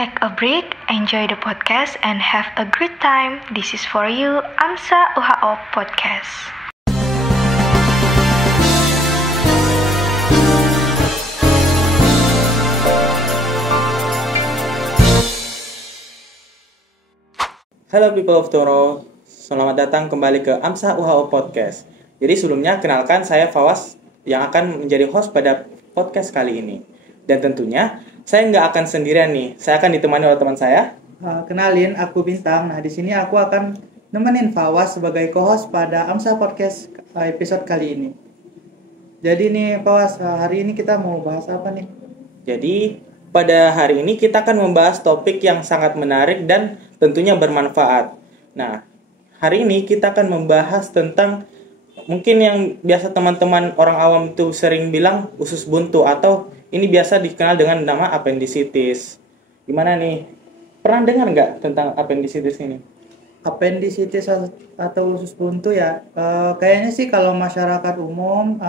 Take a break, enjoy the podcast, and have a great time. This is for you, AMSA UHO Podcast. Halo people of Tomorrow, selamat datang kembali ke AMSA UHO Podcast. Jadi sebelumnya kenalkan saya Fawas yang akan menjadi host pada podcast kali ini. Dan tentunya saya nggak akan sendirian nih, saya akan ditemani oleh teman saya. Kenalin, aku Bintang. Nah, di sini aku akan nemenin Fawas sebagai co-host pada AMSA Podcast episode kali ini. Jadi nih Fawas, hari ini kita mau bahas apa nih? Jadi pada hari ini kita akan membahas topik yang sangat menarik dan tentunya bermanfaat. Nah, hari ini kita akan membahas tentang mungkin yang biasa teman-teman orang awam itu sering bilang usus buntu atau ini biasa dikenal dengan nama appendicitis. Gimana nih? Pernah dengar nggak tentang appendicitis ini? Appendicitis atau usus buntu ya? Kayaknya sih kalau masyarakat umum,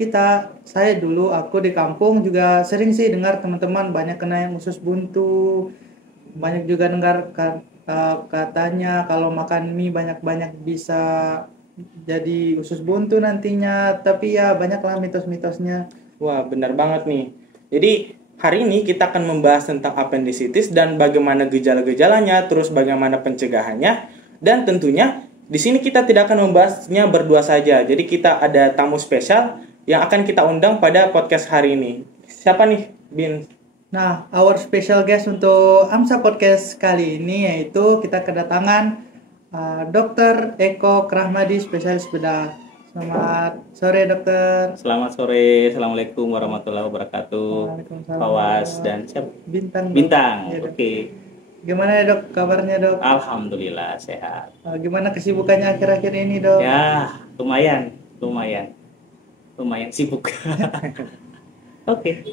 aku di kampung juga sering sih dengar teman-teman banyak kena yang usus buntu. Banyak juga dengar katanya kalau makan mie banyak-banyak bisa jadi usus buntu nantinya. Tapi ya banyaklah mitos-mitosnya. Wah, benar banget nih. Jadi hari ini kita akan membahas tentang appendicitis dan bagaimana gejala-gejalanya, terus bagaimana pencegahannya, dan tentunya di sini kita tidak akan membahasnya berdua saja. Jadi kita ada tamu spesial yang akan kita undang pada podcast hari ini. Siapa nih, Bin? Nah, our special guest untuk AMSA Podcast kali ini yaitu kita kedatangan Dr. Eko Krahmadi, spesialis bedah. Selamat sore, dokter. Selamat sore, assalamualaikum warahmatullahi wabarakatuh. Fawas dan siapa? Bintang. Bintang, Ya, oke. Gimana ya dok, kabarnya dok? Alhamdulillah sehat. Gimana kesibukannya akhir-akhir ini dok? Ya, lumayan sibuk. Oke.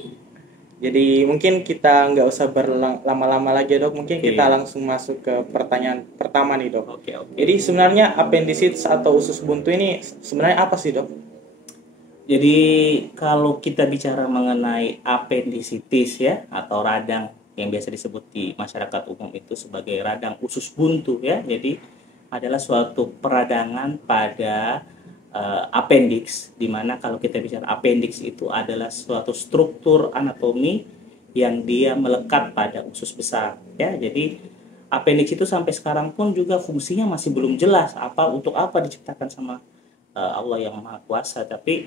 Jadi mungkin kita nggak usah berlama-lama lagi dok. Mungkin kita langsung masuk ke pertanyaan pertama nih dok. Oke. Jadi sebenarnya appendicitis atau usus buntu ini sebenarnya apa sih dok? Jadi kalau kita bicara mengenai appendicitis ya atau radang yang biasa disebut di masyarakat umum itu sebagai radang usus buntu ya. Jadi adalah suatu peradangan pada appendix, di mana kalau kita bicara appendix itu adalah suatu struktur anatomi yang dia melekat pada usus besar ya. Jadi appendix itu sampai sekarang pun juga fungsinya masih belum jelas untuk apa diciptakan sama Allah yang Maha Kuasa. Tapi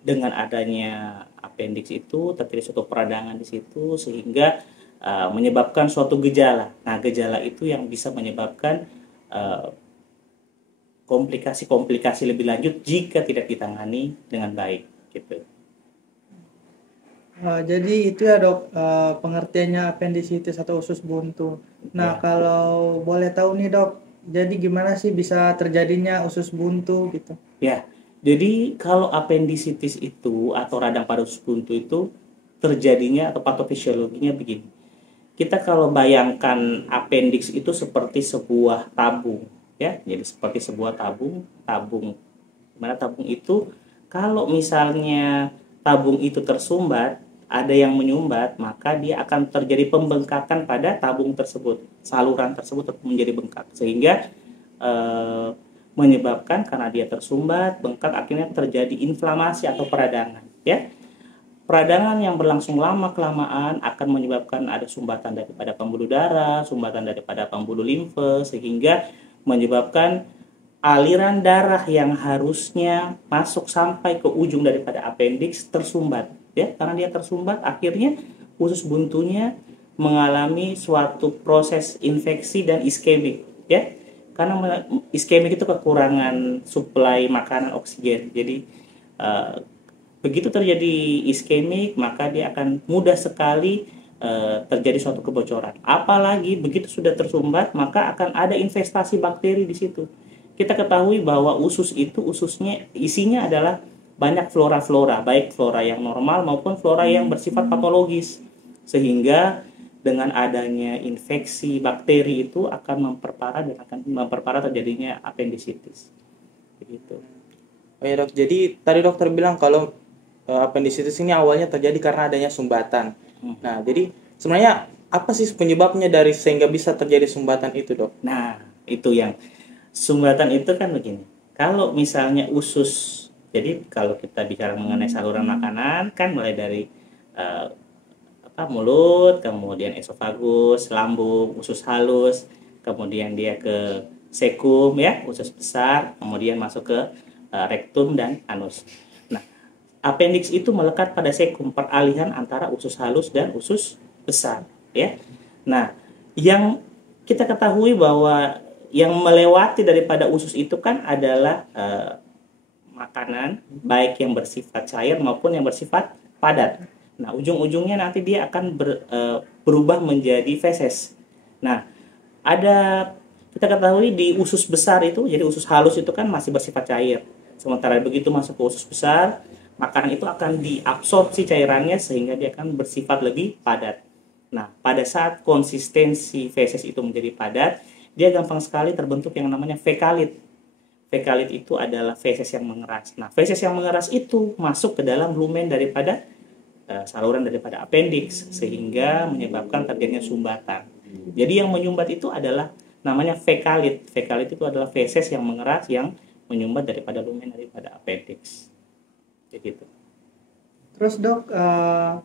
dengan adanya appendix itu terjadi suatu peradangan di situ sehingga menyebabkan suatu gejala. Nah, gejala itu yang bisa menyebabkan komplikasi-komplikasi lebih lanjut jika tidak ditangani dengan baik gitu. Jadi itu ya dok, pengertiannya appendicitis atau usus buntu. Nah kalau boleh tahu nih dok, jadi gimana sih bisa terjadinya usus buntu gitu? Ya, jadi kalau appendicitis itu atau radang pada usus buntu itu terjadinya atau patofisiologinya begini. Kita kalau bayangkan appendix itu seperti sebuah tabung. Ya, jadi seperti sebuah tabung. Dimana tabung itu kalau misalnya tabung itu tersumbat, ada yang menyumbat, maka dia akan terjadi pembengkakan pada tabung tersebut. Saluran tersebut menjadi bengkak sehingga menyebabkan karena dia tersumbat, bengkak, akhirnya terjadi inflamasi atau peradangan, ya. Peradangan yang berlangsung lama kelamaan akan menyebabkan ada sumbatan daripada pembuluh darah, sumbatan daripada pembuluh limfe sehingga menyebabkan aliran darah yang harusnya masuk sampai ke ujung daripada appendix tersumbat ya. Karena dia tersumbat akhirnya usus buntunya mengalami suatu proses infeksi dan iskemik ya. Karena iskemik itu kekurangan suplai makanan oksigen. Jadi begitu terjadi iskemik maka dia akan mudah sekali terjadi suatu kebocoran. Apalagi begitu sudah tersumbat maka akan ada investasi bakteri di situ. Kita ketahui bahwa ususnya isinya adalah banyak flora-flora, baik flora yang normal maupun flora yang bersifat patologis. Sehingga dengan adanya infeksi bakteri itu akan memperparah terjadinya appendicitis. Begitu. Oh ya dok, jadi tadi dokter bilang kalau appendicitis ini awalnya terjadi karena adanya sumbatan. Nah, jadi sebenarnya apa sih penyebabnya dari sehingga bisa terjadi sumbatan itu, Dok? Nah, itu yang sumbatan itu kan begini. Kalau misalnya usus, jadi kalau kita bicara mengenai saluran makanan kan mulai dari eh, mulut, kemudian esofagus, lambung, usus halus, kemudian dia ke sekum ya, usus besar, kemudian masuk ke rektum dan anus. Nah, appendix itu melekat pada sekum, peralihan antara usus halus dan usus besar ya. Nah, yang kita ketahui bahwa yang melewati daripada usus itu kan adalah makanan baik yang bersifat cair maupun yang bersifat padat. Nah, ujung-ujungnya nanti dia akan berubah menjadi feses. Nah, kita ketahui di usus besar itu, jadi usus halus itu kan masih bersifat cair. Sementara begitu masuk ke usus besar, makanan itu akan diabsorpsi cairannya sehingga dia akan bersifat lebih padat. Nah, pada saat konsistensi feses itu menjadi padat, dia gampang sekali terbentuk yang namanya fekalit. Fekalit itu adalah feses yang mengeras. Nah, feses yang mengeras itu masuk ke dalam lumen daripada saluran daripada appendix sehingga menyebabkan terjadinya sumbatan. Jadi yang menyumbat itu adalah namanya fekalit. Fekalit itu adalah feses yang mengeras yang menyumbat daripada lumen daripada appendix. Begitu. Terus Dok,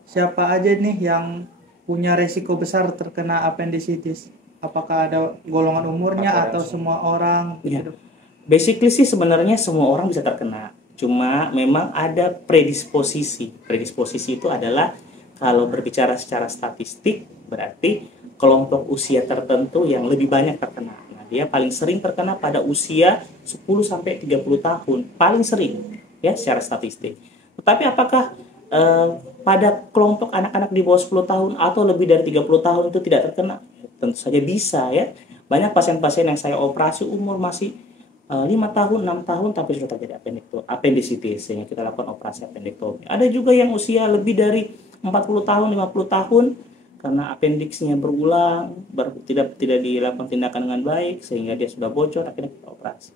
siapa aja nih yang punya resiko besar terkena appendicitis? Apakah ada golongan umurnya atau semua orang? Ya. Gitu, Dok? Basically sih sebenarnya semua orang bisa terkena. Cuma memang ada predisposisi. Predisposisi itu adalah kalau berbicara secara statistik berarti kelompok usia tertentu yang lebih banyak terkena. Nah, dia paling sering terkena pada usia 10 sampai 30 tahun, paling sering ya secara statistik. Tetapi apakah pada kelompok anak-anak di bawah 10 tahun atau lebih dari 30 tahun itu tidak terkena? Tentu saja bisa ya. Banyak pasien-pasien yang saya operasi umur masih 5 tahun, 6 tahun tapi sudah terjadi appendicitis sehingga kita lakukan operasi appendektomi. Ada juga yang usia lebih dari 40 tahun, 50 tahun karena appendixnya berulang, tidak dilakukan tindakan dengan baik sehingga dia sudah bocor, akhirnya kita operasi.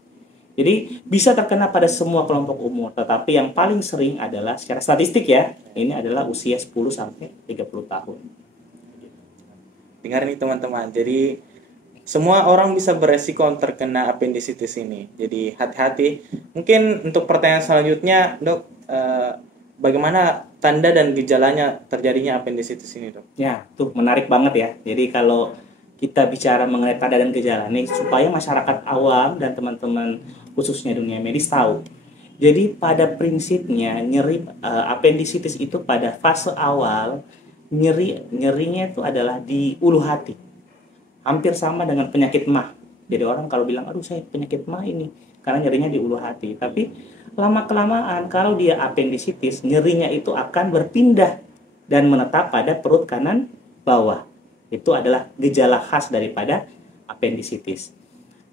Jadi bisa terkena pada semua kelompok umur, tetapi yang paling sering adalah secara statistik ya, ini adalah usia 10 sampai 30 tahun. Dengar nih teman-teman. Jadi semua orang bisa beresiko terkena appendicitis ini. Jadi hati-hati. Mungkin untuk pertanyaan selanjutnya, Dok, bagaimana tanda dan gejalanya terjadinya appendicitis ini, Dok? Ya, tuh menarik banget ya. Jadi kalau kita bicara mengenai tanda dan gejala nih, supaya masyarakat awam dan teman-teman khususnya dunia medis tahu. Jadi pada prinsipnya nyeri appendicitis itu pada fase awal nyerinya itu adalah di ulu hati. Hampir sama dengan penyakit MAH. Jadi orang kalau bilang, aduh saya penyakit MAH ini, karena nyerinya di ulu hati. Tapi lama-kelamaan kalau dia appendicitis, nyerinya itu akan berpindah dan menetap pada perut kanan bawah. Itu adalah gejala khas daripada appendicitis.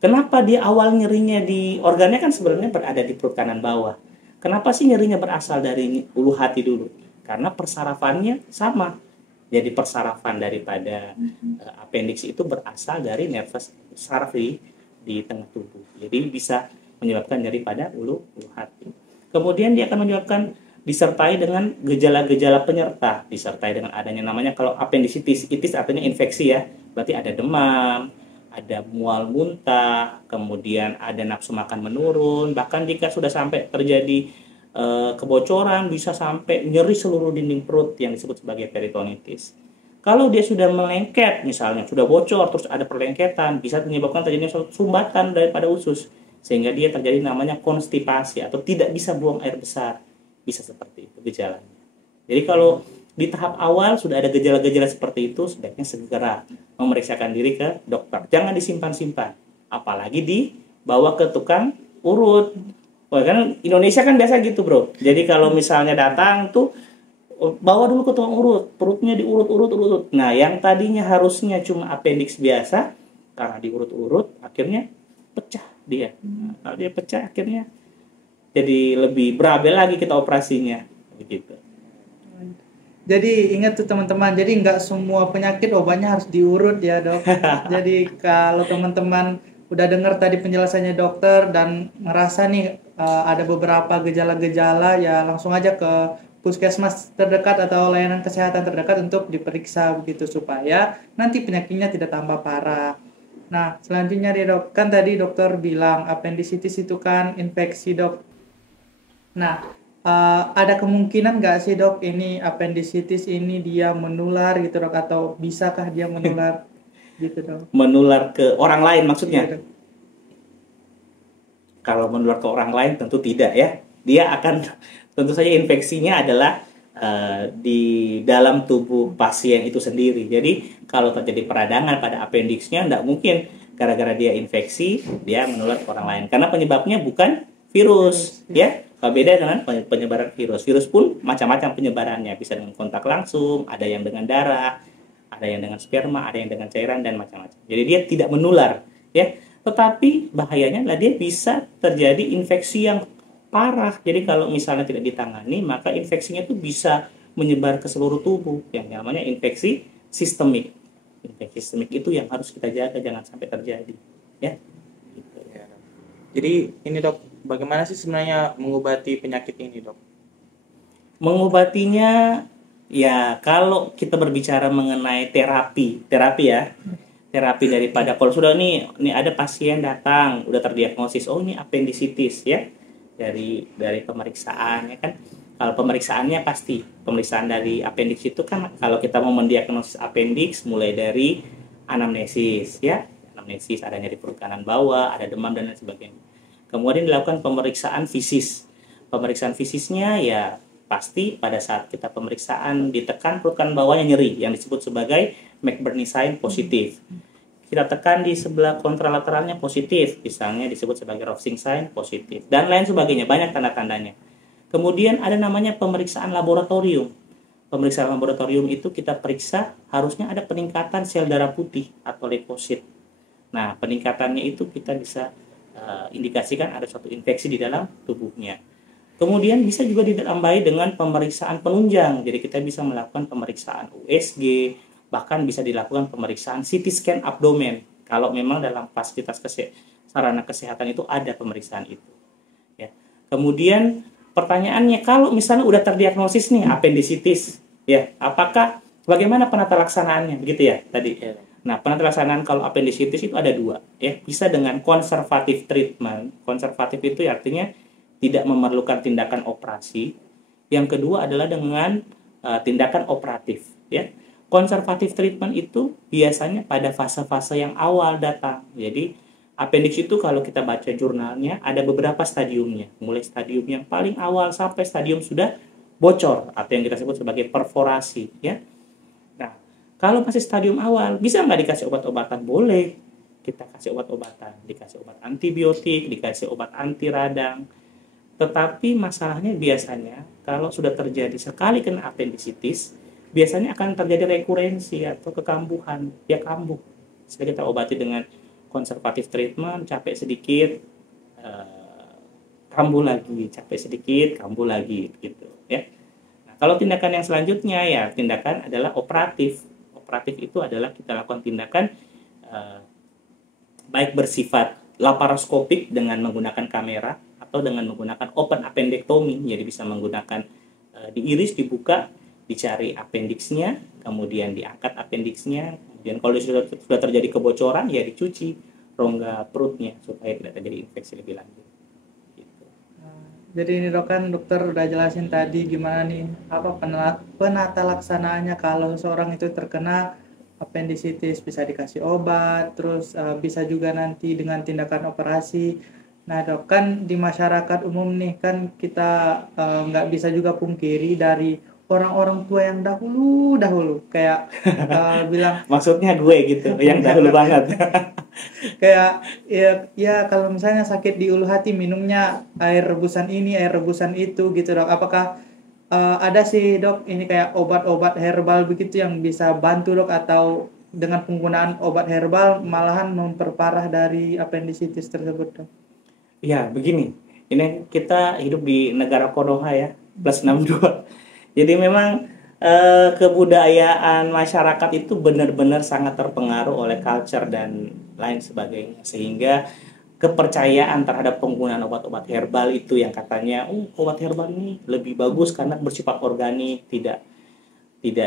Kenapa dia awal nyerinya di organnya kan sebenarnya berada di perut kanan bawah. Kenapa sih nyerinya berasal dari ulu hati dulu? Karena persarafannya sama. Jadi persarafan daripada appendix itu berasal dari nervus saraf di tengah tubuh. Jadi bisa menyebabkan nyeri pada ulu hati. Kemudian dia akan menyebabkan disertai dengan gejala-gejala penyerta, disertai dengan adanya namanya kalau appendicitis, itis artinya infeksi ya. Berarti ada demam, ada mual muntah, kemudian ada nafsu makan menurun, bahkan jika sudah sampai terjadi kebocoran bisa sampai nyeri seluruh dinding perut yang disebut sebagai peritonitis. Kalau dia sudah melengket, misalnya sudah bocor terus ada perlengketan, bisa menyebabkan terjadinya sumbatan daripada usus sehingga dia terjadi namanya konstipasi atau tidak bisa buang air besar. Bisa seperti itu gejalanya. Jadi kalau di tahap awal sudah ada gejala-gejala seperti itu, sebaiknya segera memeriksakan diri ke dokter. Jangan disimpan-simpan, apalagi dibawa ke tukang urut. Wah, kan Indonesia kan biasa gitu bro. Jadi kalau misalnya datang tuh bawa dulu ke tukang urut, perutnya diurut-urut. Nah yang tadinya harusnya cuma appendix biasa, karena diurut-urut akhirnya pecah dia. Nah, kalau dia pecah akhirnya jadi lebih berabe lagi kita operasinya, begitu. Jadi ingat tuh teman-teman, jadi nggak semua penyakit obatnya harus diurut ya dok. Jadi kalau teman-teman udah dengar tadi penjelasannya dokter dan ngerasa nih ada beberapa gejala-gejala ya langsung aja ke puskesmas terdekat atau layanan kesehatan terdekat untuk diperiksa begitu supaya nanti penyakitnya tidak tambah parah. Nah, selanjutnya nih dok, kan tadi dokter bilang appendicitis itu kan infeksi dok. Nah, ada kemungkinan nggak sih dok ini appendicitis ini dia menular gitu dok, atau bisakah dia menular gitu dok? Menular ke orang lain maksudnya? Iya, dok. Kalau menular ke orang lain tentu tidak ya. Dia akan tentu saja infeksinya adalah di dalam tubuh pasien itu sendiri. Jadi kalau terjadi peradangan pada appendixnya, tidak mungkin gara-gara dia infeksi dia menular ke orang lain. Karena penyebabnya bukan virus, ya. Beda dengan penyebaran virus. Virus pun macam-macam penyebarannya, bisa dengan kontak langsung, ada yang dengan darah, ada yang dengan sperma, ada yang dengan cairan dan macam-macam. Jadi dia tidak menular, ya. Tetapi bahayanya adalah dia bisa terjadi infeksi yang parah. Jadi kalau misalnya tidak ditangani, maka infeksinya itu bisa menyebar ke seluruh tubuh, yang namanya infeksi sistemik. Infeksi sistemik itu yang harus kita jaga, jangan sampai terjadi, ya. Gitu. Ya, dok. Jadi ini dok, bagaimana sih sebenarnya mengobati penyakit ini dok? Mengobatinya, ya kalau kita berbicara mengenai terapi ya. Terapi daripada kalau sudah nih ada pasien datang udah terdiagnosis, oh ini appendicitis ya, dari pemeriksaan ya kan. Kalau pemeriksaannya pasti pemeriksaan dari appendix itu kan, kalau kita mau mendiagnosis appendix mulai dari anamnesis ya, anamnesis ada nyeri perut kanan bawah, ada demam dan lain sebagainya. Kemudian dilakukan pemeriksaan fisis. Pemeriksaan fisisnya ya pasti pada saat kita pemeriksaan ditekan perut kanan bawahnya nyeri, yang disebut sebagai McBurney sign positif. Kita tekan di sebelah kontralateralnya positif, misalnya disebut sebagai Rovsing sign positif, dan lain sebagainya, banyak tanda-tandanya. Kemudian ada namanya pemeriksaan laboratorium. Pemeriksaan laboratorium itu kita periksa harusnya ada peningkatan sel darah putih atau leukosit. Nah, peningkatannya itu kita bisa indikasikan ada suatu infeksi di dalam tubuhnya. Kemudian bisa juga ditambahi dengan pemeriksaan penunjang. Jadi kita bisa melakukan pemeriksaan USG, bahkan bisa dilakukan pemeriksaan CT scan abdomen kalau memang dalam fasilitas sarana kesehatan itu ada pemeriksaan itu. Ya. Kemudian pertanyaannya, kalau misalnya udah terdiagnosis nih appendicitis, ya apakah bagaimana penata laksanaannya, begitu ya tadi. Nah, penata laksanaan kalau appendicitis itu ada dua, ya. Bisa dengan konservatif treatment. Konservatif itu artinya tidak memerlukan tindakan operasi. Yang kedua adalah dengan tindakan operatif, ya. Konservatif treatment itu biasanya pada fase-fase yang awal datang. Jadi appendix itu kalau kita baca jurnalnya ada beberapa stadiumnya. Mulai stadium yang paling awal sampai stadium sudah bocor atau yang kita sebut sebagai perforasi, ya. Nah, kalau masih stadium awal, bisa nggak dikasih obat-obatan? Boleh. Kita kasih obat-obatan, dikasih obat antibiotik, dikasih obat anti radang. Tetapi masalahnya biasanya kalau sudah terjadi sekali kena appendicitis, biasanya akan terjadi rekurensi atau kekambuhan, dia kambuh. Jadi kita obati dengan konservatif treatment, capek sedikit, kambuh lagi, capek sedikit, kambuh lagi, gitu ya. Nah, kalau tindakan yang selanjutnya ya tindakan adalah operatif. Operatif itu adalah kita lakukan tindakan baik bersifat laparoskopik dengan menggunakan kamera atau dengan menggunakan open appendectomy, jadi bisa menggunakan diiris, dibuka, dicari appendixnya, kemudian diangkat appendixnya, kemudian kalau sudah terjadi kebocoran ya dicuci rongga perutnya supaya tidak terjadi infeksi lebih lanjut. Gitu. Jadi ini dok, kan dokter udah jelasin tadi gimana nih apa penata laksanaannya kalau seorang itu terkena appendicitis, bisa dikasih obat, terus bisa juga nanti dengan tindakan operasi. Nah dok, kan di masyarakat umum nih kan kita nggak bisa juga pungkiri dari orang-orang tua yang dahulu kayak bilang maksudnya gue gitu yang dahulu banget kayak ya kalau misalnya sakit di ulu hati minumnya air rebusan ini, air rebusan itu gitu dok. Apakah ada sih dok ini kayak obat-obat herbal begitu yang bisa bantu dok, atau dengan penggunaan obat herbal malahan memperparah dari appendicitis tersebut dok? Ya begini, ini kita hidup di negara Konoha ya, +62. Jadi memang kebudayaan masyarakat itu benar-benar sangat terpengaruh oleh culture dan lain sebagainya. Sehingga kepercayaan terhadap penggunaan obat-obat herbal itu yang katanya obat herbal ini lebih bagus karena bersifat organik, tidak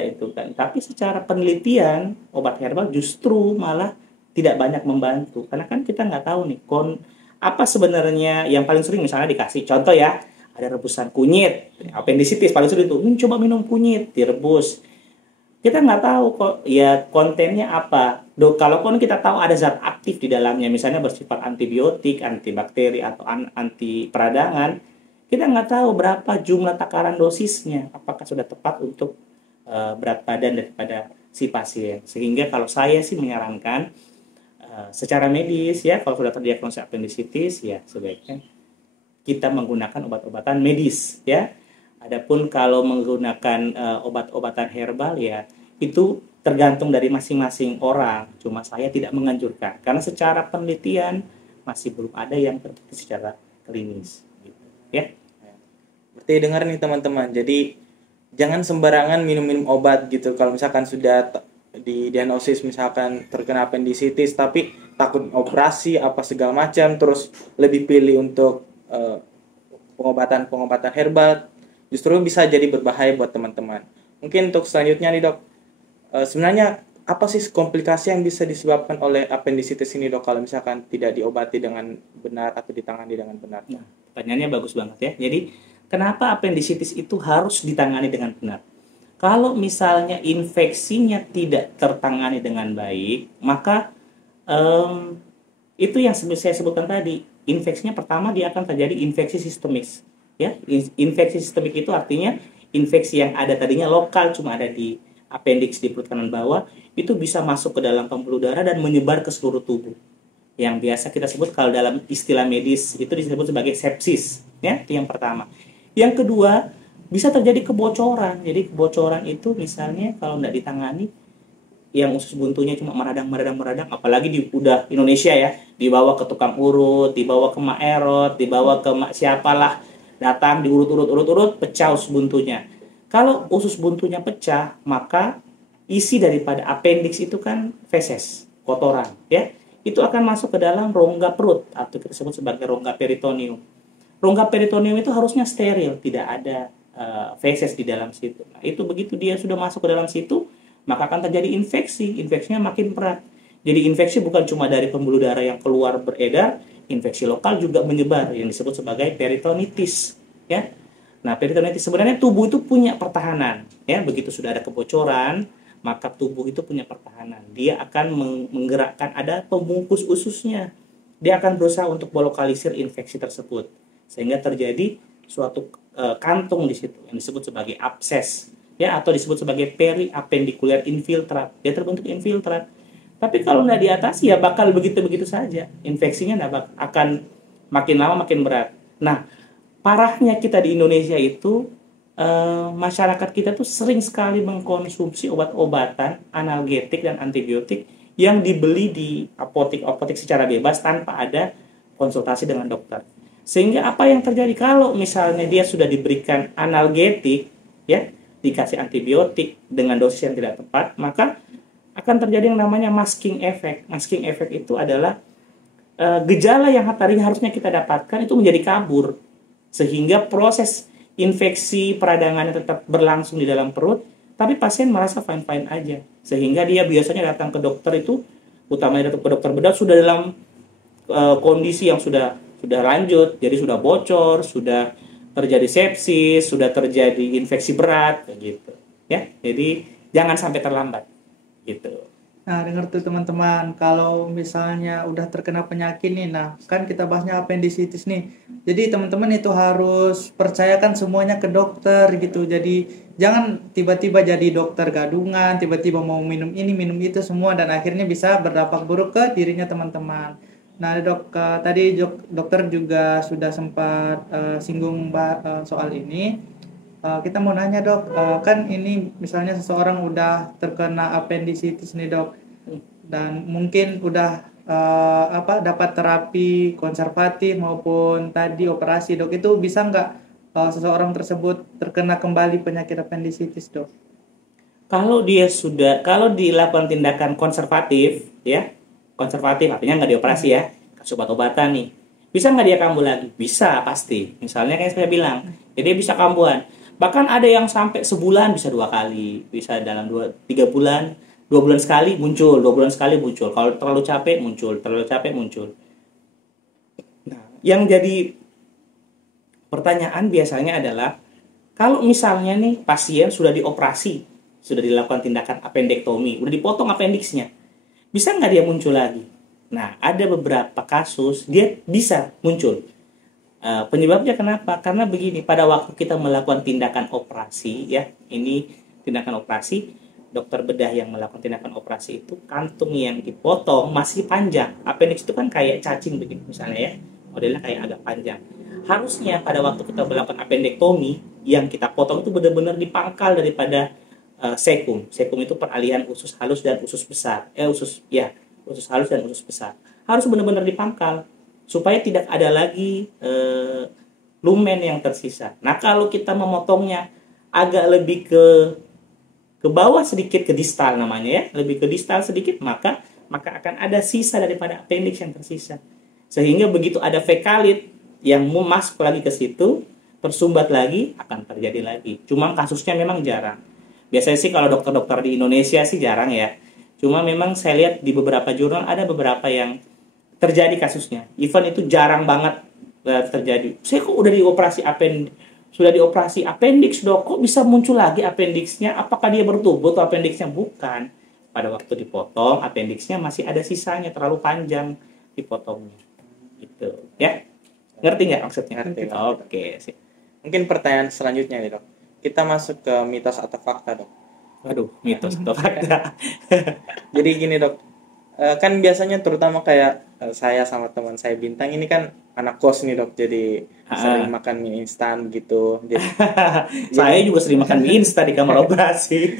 itu kan. Tapi secara penelitian obat herbal justru malah tidak banyak membantu, karena kan kita nggak tahu nih apa sebenarnya yang paling sering. Misalnya dikasih contoh ya, ada rebusan kunyit, appendicitis paling sering itu, coba minum kunyit direbus. Kita nggak tahu kok ya kontennya apa. Kalaupun kita tahu ada zat aktif di dalamnya, misalnya bersifat antibiotik, antibakteri atau anti peradangan, kita nggak tahu berapa jumlah takaran dosisnya, apakah sudah tepat untuk berat badan daripada si pasien. Sehingga kalau saya sih menyarankan secara medis ya, kalau sudah terdiagnosis appendicitis ya sebaiknya kita menggunakan obat-obatan medis ya. Adapun kalau menggunakan obat-obatan herbal ya itu tergantung dari masing-masing orang. Cuma saya tidak menganjurkan karena secara penelitian masih belum ada yang terbukti secara klinis gitu, ya. Berarti dengar nih teman-teman. Jadi jangan sembarangan minum-minum obat gitu. Kalau misalkan sudah di diagnosis misalkan terkena appendicitis tapi takut operasi apa segala macam, terus lebih pilih untuk pengobatan herbal, justru bisa jadi berbahaya buat teman-teman. Mungkin untuk selanjutnya nih dok, sebenarnya apa sih komplikasi yang bisa disebabkan oleh appendicitis ini dok, kalau misalkan tidak diobati dengan benar atau ditangani dengan benar? Nah, pertanyaannya bagus banget ya. Jadi kenapa appendicitis itu harus ditangani dengan benar? Kalau misalnya infeksinya tidak tertangani dengan baik, maka itu yang saya sebutkan tadi. Infeksinya pertama dia akan terjadi infeksi sistemik. Ya, infeksi sistemik itu artinya infeksi yang ada tadinya lokal, cuma ada di appendix di perut kanan bawah, itu bisa masuk ke dalam pembuluh darah dan menyebar ke seluruh tubuh. Yang biasa kita sebut kalau dalam istilah medis itu disebut sebagai sepsis. Ya, itu yang pertama. Yang kedua, bisa terjadi kebocoran. Jadi kebocoran itu misalnya kalau tidak ditangani, yang usus buntunya cuma meradang, apalagi udah Indonesia ya, dibawa ke tukang urut, dibawa ke mak erot, dibawa ke mak siapalah, datang diurut, pecah usus buntunya. Kalau usus buntunya pecah, maka isi daripada appendix itu kan feses, kotoran, ya. Itu akan masuk ke dalam rongga perut atau kita sebut sebagai rongga peritoneum. Rongga peritoneum itu harusnya steril, tidak ada feses di dalam situ. Nah, itu begitu dia sudah masuk ke dalam situ, maka akan terjadi infeksi. Infeksinya makin berat. Jadi infeksi bukan cuma dari pembuluh darah yang keluar beredar, infeksi lokal juga menyebar yang disebut sebagai peritonitis, ya. Nah, peritonitis sebenarnya tubuh itu punya pertahanan, ya. Begitu sudah ada kebocoran, maka tubuh itu punya pertahanan. Dia akan menggerakkan, ada pembungkus ususnya. Dia akan berusaha untuk melokalisir infeksi tersebut sehingga terjadi suatu kantung di situ yang disebut sebagai abses, ya, atau disebut sebagai periapendikular infiltrat. Dia terbentuk infiltrat. Tapi kalau nggak diatasi ya bakal begitu-begitu saja. Infeksinya akan makin lama makin berat. Nah, parahnya kita di Indonesia itu masyarakat kita tuh sering sekali mengkonsumsi obat-obatan analgetik dan antibiotik yang dibeli di apotek secara bebas tanpa ada konsultasi dengan dokter. Sehingga apa yang terjadi kalau misalnya dia sudah diberikan analgetik, ya, dikasih antibiotik dengan dosis yang tidak tepat, maka akan terjadi yang namanya masking effect. Masking effect itu adalah gejala yang tadinya harusnya kita dapatkan itu menjadi kabur, sehingga proses infeksi peradangannya tetap berlangsung di dalam perut, tapi pasien merasa fine-fine aja, sehingga dia biasanya datang ke dokter itu, utamanya datang ke dokter bedah sudah dalam kondisi yang sudah lanjut, jadi sudah bocor, sudah terjadi sepsis, sudah terjadi infeksi berat, gitu, ya. Jadi jangan sampai terlambat, gitu. Nah, dengar tuh teman-teman, kalau misalnya udah terkena penyakit nih, nah kan kita bahasnya appendicitis nih. Jadi teman-teman itu harus percayakan semuanya ke dokter gitu. Jadi jangan tiba-tiba jadi dokter gadungan, tiba-tiba mau minum ini, minum itu semua, dan akhirnya bisa berdampak buruk ke dirinya teman-teman. Nah, dok, tadi dokter juga sudah sempat singgung soal ini. Kita mau nanya dok, kan ini misalnya seseorang udah terkena appendicitis nih dok, dan mungkin udah dapat terapi konservatif maupun tadi operasi dok, itu bisa nggak seseorang tersebut terkena kembali penyakit appendicitis dok? Kalau dilakukan tindakan konservatif, ya, konservatif artinya nggak dioperasi ya, obat-obatan nih. Bisa nggak dia kambuh lagi? Bisa, pasti. Misalnya kayak saya bilang, ya dia bisa kambuhan. Bahkan ada yang sampai sebulan bisa 2 kali, bisa dalam 3 bulan, 2 bulan sekali muncul, 2 bulan sekali muncul. Kalau terlalu capek muncul, terlalu capek muncul. Nah, yang jadi pertanyaan biasanya adalah kalau misalnya nih pasien sudah dioperasi, sudah dilakukan tindakan appendektomi, udah dipotong apendiksnya, bisa nggak dia muncul lagi? Nah, ada beberapa kasus dia bisa muncul. Penyebabnya kenapa? Karena begini, pada waktu kita melakukan tindakan operasi, ya, ini tindakan operasi, dokter bedah yang melakukan tindakan operasi itu kantung yang dipotong masih panjang. Appendix itu kan kayak cacing begini, misalnya ya, modelnya kayak agak panjang. Harusnya pada waktu kita melakukan appendektomi, yang kita potong itu benar-benar dipangkal daripada sekum. Sekum itu peralihan usus halus dan usus besar. Usus halus dan usus besar. Harus benar-benar dipangkal supaya tidak ada lagi lumen yang tersisa. Nah, kalau kita memotongnya agak lebih ke bawah sedikit, ke distal namanya ya, lebih ke distal sedikit, maka akan ada sisa daripada appendix yang tersisa. Sehingga begitu ada fekalit yang mau masuk lagi ke situ, tersumbat lagi, akan terjadi lagi. Cuma kasusnya memang jarang. Biasanya sih kalau dokter-dokter di Indonesia sih jarang ya. Cuma memang saya lihat di beberapa jurnal ada beberapa yang terjadi kasusnya. Even itu jarang banget terjadi. Saya kok udah dioperasi appendix dok, kok bisa muncul lagi appendixnya? Apakah dia bertumbuh atau appendixnya? Bukan. Pada waktu dipotong, appendixnya masih ada sisanya, terlalu panjang dipotongnya. Gitu, ya. Ngerti nggak maksudnya? Ngerti. Oke, sih. Mungkin pertanyaan selanjutnya nih dok. Kita masuk ke mitos atau fakta dok. Waduh, mitos atau fakta. Jadi gini dok, kan biasanya terutama kayak saya sama teman saya Bintang ini kan anak kos nih dok, jadi sering makan mie instan gitu. Saya juga sering makan mie instan di kamar operasi.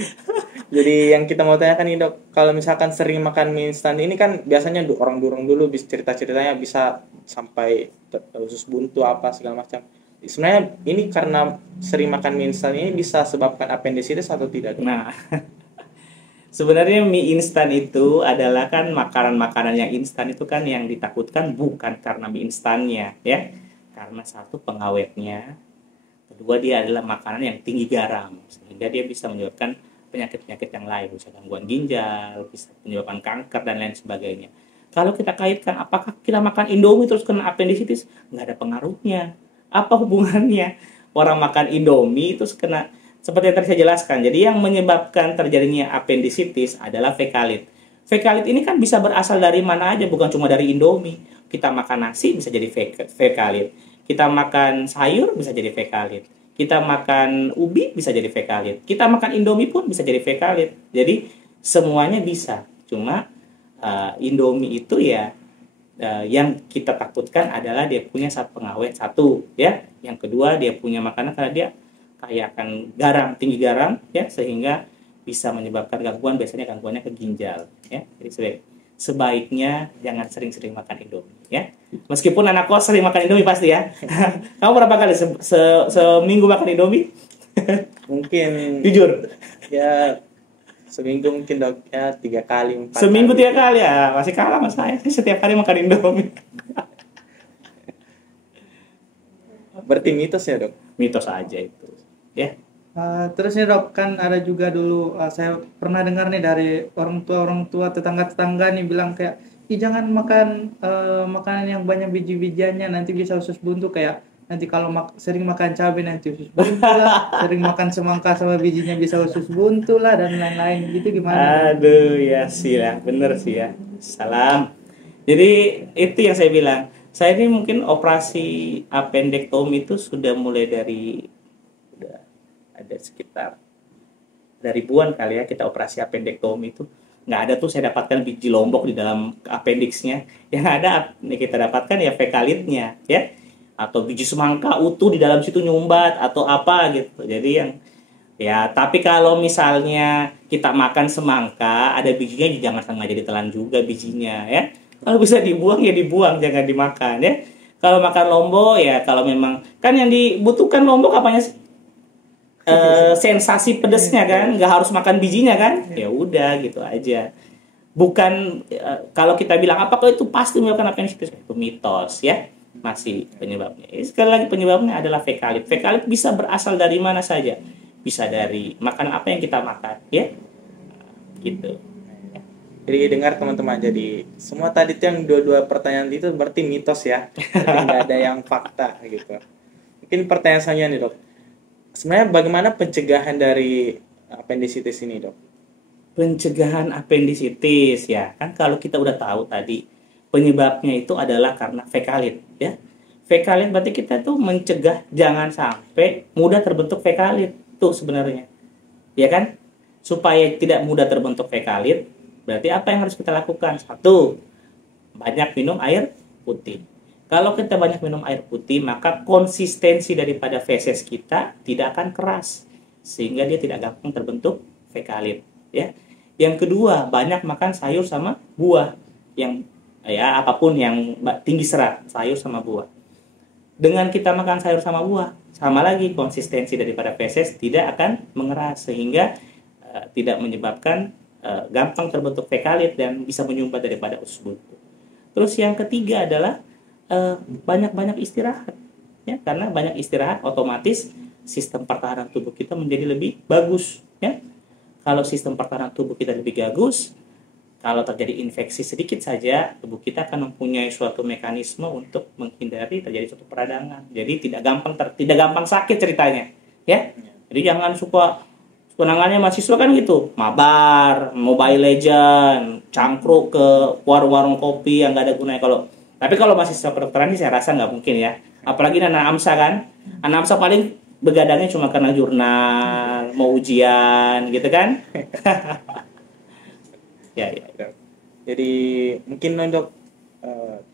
Jadi yang kita mau tanyakan nih dok, kalau misalkan sering makan mie instan ini kan biasanya orang durung dulu bisa cerita-ceritanya bisa sampai usus buntu apa segala macam. Sebenarnya ini karena sering makan mie instan ini bisa sebabkan appendicitis atau tidak dok? Nah, sebenarnya mie instan itu adalah kan makanan-makanan yang instan itu kan yang ditakutkan bukan karena mie instannya ya. Karena satu pengawetnya, kedua dia adalah makanan yang tinggi garam sehingga dia bisa menyebabkan penyakit-penyakit yang lain, bisa gangguan ginjal, bisa menyebabkan kanker dan lain sebagainya. Kalau kita kaitkan apakah kita makan Indomie terus kena appendicitis? Nggak ada pengaruhnya. Apa hubungannya? Orang makan Indomie terus kena, seperti yang tadi saya jelaskan. Jadi yang menyebabkan terjadinya appendicitis adalah fekalit. Fekalit ini kan bisa berasal dari mana aja, bukan cuma dari Indomie. Kita makan nasi bisa jadi fekalit. Kita makan sayur bisa jadi fekalit. Kita makan ubi bisa jadi fekalit. Kita makan Indomie pun bisa jadi fekalit. Jadi semuanya bisa. Cuma Indomie itu ya yang kita takutkan adalah dia punya pengawet satu ya. Yang kedua dia punya makanan karena dia kaya akan garam, tinggi garam ya, sehingga bisa menyebabkan gangguan, biasanya gangguannya ke ginjal ya. Jadi sebaiknya jangan sering-sering makan Indomie ya. Meskipun anak kos sering makan Indomie pasti ya. Kamu berapa kali seminggu makan Indomie? Mungkin Jujur. ya seminggu mungkin dok ya 3 kali 4 Seminggu kali. 3 kali ya, masih kalah sama saya. Saya setiap hari makan Indomie. Berarti mitos ya dok? Mitos aja itu ya. Terus nih dok, kan ada juga dulu saya pernah dengar nih dari orang tua tetangga nih bilang kayak, ih jangan makan makanan yang banyak biji-bijiannya, nanti bisa usus buntu, kayak nanti kalau sering makan cabai nanti usus buntu lah, sering makan semangka sama bijinya bisa usus buntu lah, dan lain-lain gitu. Gimana? Aduh ya sih lah, bener sih ya. Salam. Jadi itu yang saya bilang. Saya ini mungkin operasi appendektomi itu sudah mulai dari ada sekitar dari ribuan kali ya kita operasi appendektomi itu. Nggak ada tuh saya dapatkan biji lombok di dalam appendixnya. Yang ada kita dapatkan ya fekalitnya ya, atau biji semangka utuh di dalam situ nyumbat atau apa gitu. Jadi yang ya, tapi kalau misalnya kita makan semangka ada bijinya, jangan sengaja ditelan juga bijinya ya. Kalau bisa dibuang ya dibuang, jangan dimakan ya. Kalau makan lombok ya, kalau memang kan yang dibutuhkan lombok apanya sih? Sensasi pedesnya kan, nggak harus makan bijinya kan, ya udah gitu aja. bukan kalau kita bilang apakah itu pasti menyebabkan appendicitis, itu mitos ya, masih penyebabnya. Sekali lagi penyebabnya adalah fekalit. Fekalit bisa berasal dari mana saja, bisa dari makanan apa yang kita makan ya, gitu. Jadi dengar teman-teman, jadi semua tadi tuh yang dua pertanyaan itu berarti mitos ya, berarti nggak ada yang fakta gitu. Mungkin pertanyaan selanjutnya nih dok, sebenarnya bagaimana pencegahan dari appendicitis ini dok? Pencegahan appendicitis ya, kan kalau kita udah tahu tadi penyebabnya itu adalah karena fekalit ya. Fekalit berarti kita tuh mencegah jangan sampai mudah terbentuk fekalit tuh sebenarnya, ya kan? Supaya tidak mudah terbentuk fekalit, berarti apa yang harus kita lakukan? Satu, banyak minum air putih. Kalau kita banyak minum air putih, maka konsistensi daripada feses kita tidak akan keras, sehingga dia tidak gampang terbentuk fekalit. Ya. Yang kedua, banyak makan sayur sama buah, yang ya apapun yang tinggi serat, sayur sama buah. Dengan kita makan sayur sama buah, sama lagi konsistensi daripada feses tidak akan mengeras, sehingga tidak menyebabkan gampang terbentuk fekalit dan bisa menyumbat daripada usus buntu. Terus yang ketiga adalah banyak-banyak istirahat ya, karena banyak istirahat otomatis sistem pertahanan tubuh kita menjadi lebih bagus ya. Kalau sistem pertahanan tubuh kita lebih bagus, kalau terjadi infeksi sedikit saja, tubuh kita akan mempunyai suatu mekanisme untuk menghindari terjadi suatu peradangan. Jadi tidak gampang sakit ceritanya ya. Jadi jangan suka penanganannya mahasiswa kan gitu, mabar, Mobile Legend, cangkruk ke warung-warung kopi yang nggak ada gunanya. Tapi kalau mahasiswa kedokteran ini saya rasa nggak mungkin ya. Apalagi anak AMSA kan. Anak AMSA paling begadangnya cuma karena jurnal, mau ujian gitu kan. ya. Jadi mungkin dok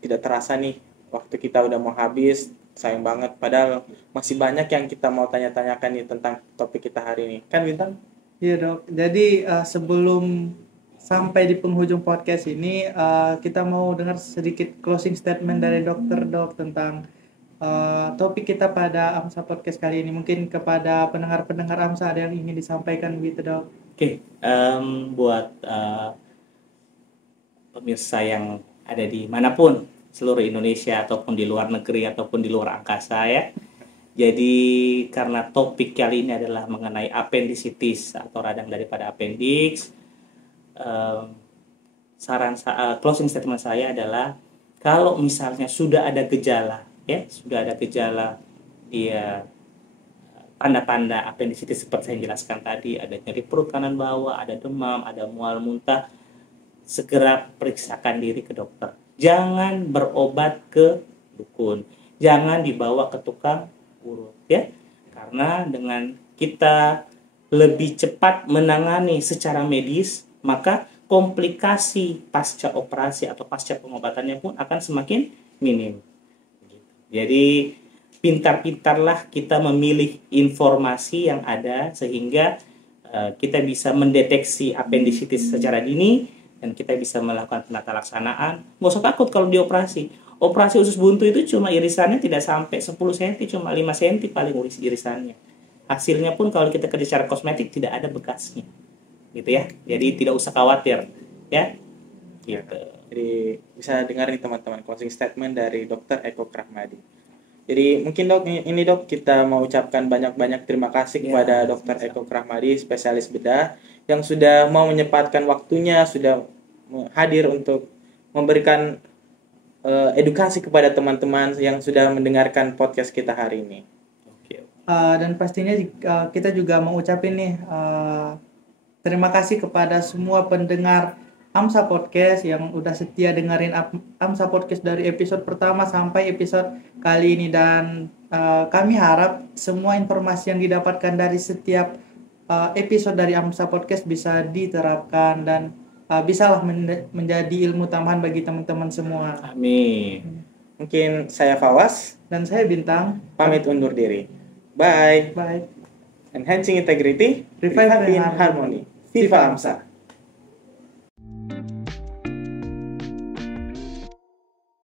tidak terasa nih waktu kita udah mau habis, sayang banget. Padahal masih banyak yang kita mau tanya-tanyakan nih tentang topik kita hari ini. Kan Bintang? Iya dok. Jadi sebelum sampai di penghujung podcast ini, kita mau dengar sedikit closing statement dari dokter dok tentang topik kita pada AMSA podcast kali ini. Mungkin kepada pendengar-pendengar AMSA ada yang ingin disampaikan gitu dok. Oke, buat pemirsa yang ada di manapun, seluruh Indonesia ataupun di luar negeri ataupun di luar angkasa ya. Jadi karena topik kali ini adalah mengenai appendicitis atau radang daripada appendix, closing statement saya adalah kalau misalnya sudah ada gejala dia tanda-tanda appendicitis seperti saya jelaskan tadi, ada nyeri perut kanan bawah, ada demam, ada mual muntah, segera periksakan diri ke dokter. Jangan berobat ke dukun, jangan dibawa ke tukang urut ya, karena dengan kita lebih cepat menangani secara medis, maka komplikasi pasca operasi atau pasca pengobatannya pun akan semakin minim. Jadi pintar-pintarlah kita memilih informasi yang ada sehingga kita bisa mendeteksi appendicitis secara dini dan kita bisa melakukan penata laksanaan. Nggak usah takut kalau dioperasi. Operasi usus buntu itu cuma irisannya tidak sampai 10 cm, cuma 5 cm paling irisannya. Hasilnya pun kalau kita kerja secara kosmetik tidak ada bekasnya. Gitu ya. Jadi tidak usah khawatir ya. Gitu. Jadi bisa dengar nih teman-teman closing statement dari Dr. Eko Krahmadi. Jadi mungkin dok, ini dok kita mau ucapkan banyak-banyak terima kasih kepada Dr. Eko Krahmadi, spesialis bedah yang sudah mau menyempatkan waktunya, sudah hadir untuk memberikan edukasi kepada teman-teman yang sudah mendengarkan podcast kita hari ini. Dan pastinya kita juga mau ucapin nih terima kasih kepada semua pendengar AMSA Podcast yang udah setia dengerin AMSA Podcast dari episode pertama sampai episode kali ini. Dan kami harap semua informasi yang didapatkan dari setiap episode dari AMSA Podcast bisa diterapkan dan bisalah menjadi ilmu tambahan bagi teman-teman semua. Amin. Mungkin saya Fawas dan saya Bintang pamit undur diri. Bye. Bye. Enhancing integrity, reviving harmony. Viva AMSA.